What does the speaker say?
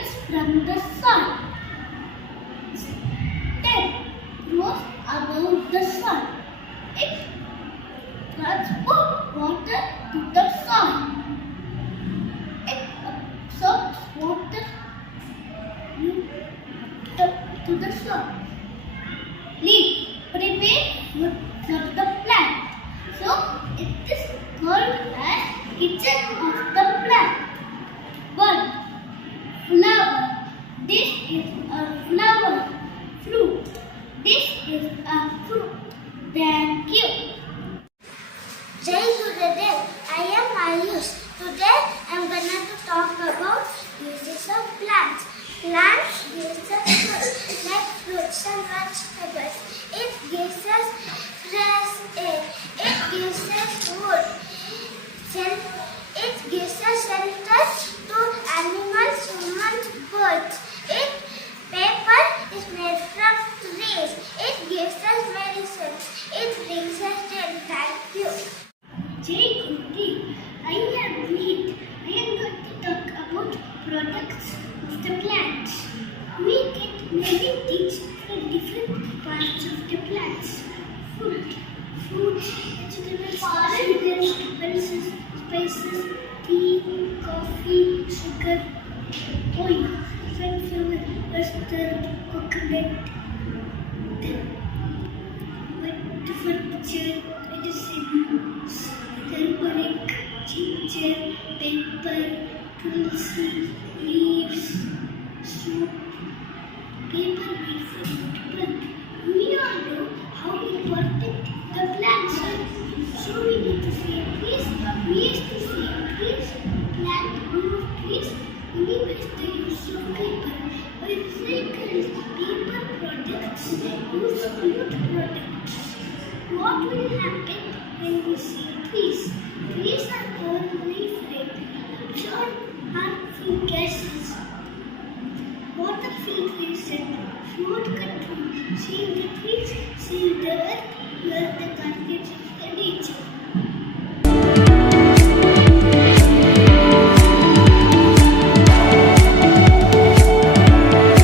gets from the sun. 10 grows above the sun. It transports water to the sun. It absorbs water to the sun. Leaf prepare food for the plant. So it is called as kitchen of the plant. 1. Flower. This is a flower. Fruit. This is a fruit. Thank you. Jai Gurudev, I am Ayush. Today I am going to talk about uses of plants. Plants gives us food like fruits and vegetables. It gives us fresh air. It gives us wood. It gives us shelter to animals, humans, birds. Paper is made from trees. It gives us medicine. It brings us strength. Thank you. Jai Gurudev, I am Vihit. I am going to talk about products of the plants. We get many things from different parts of the plants. Fruits, vegetables, sugars, pulses, spices, tea, coffee, sugar, oil, sunflower, mustard, coconut, furniture, medicines, turmeric, ginger, pepper, tulsi, leaves, soup, paper made from wood. We all know how important the plants are. So we need to save trees. We used to save trees, plant more trees, minimize the use of paper. By recycling paper products, use wood products. What will happen when we save trees? Trees are totally free, absorb harmful gases. Water filtration, flood control, save the trees, save the earth, you are the guardians of the nature.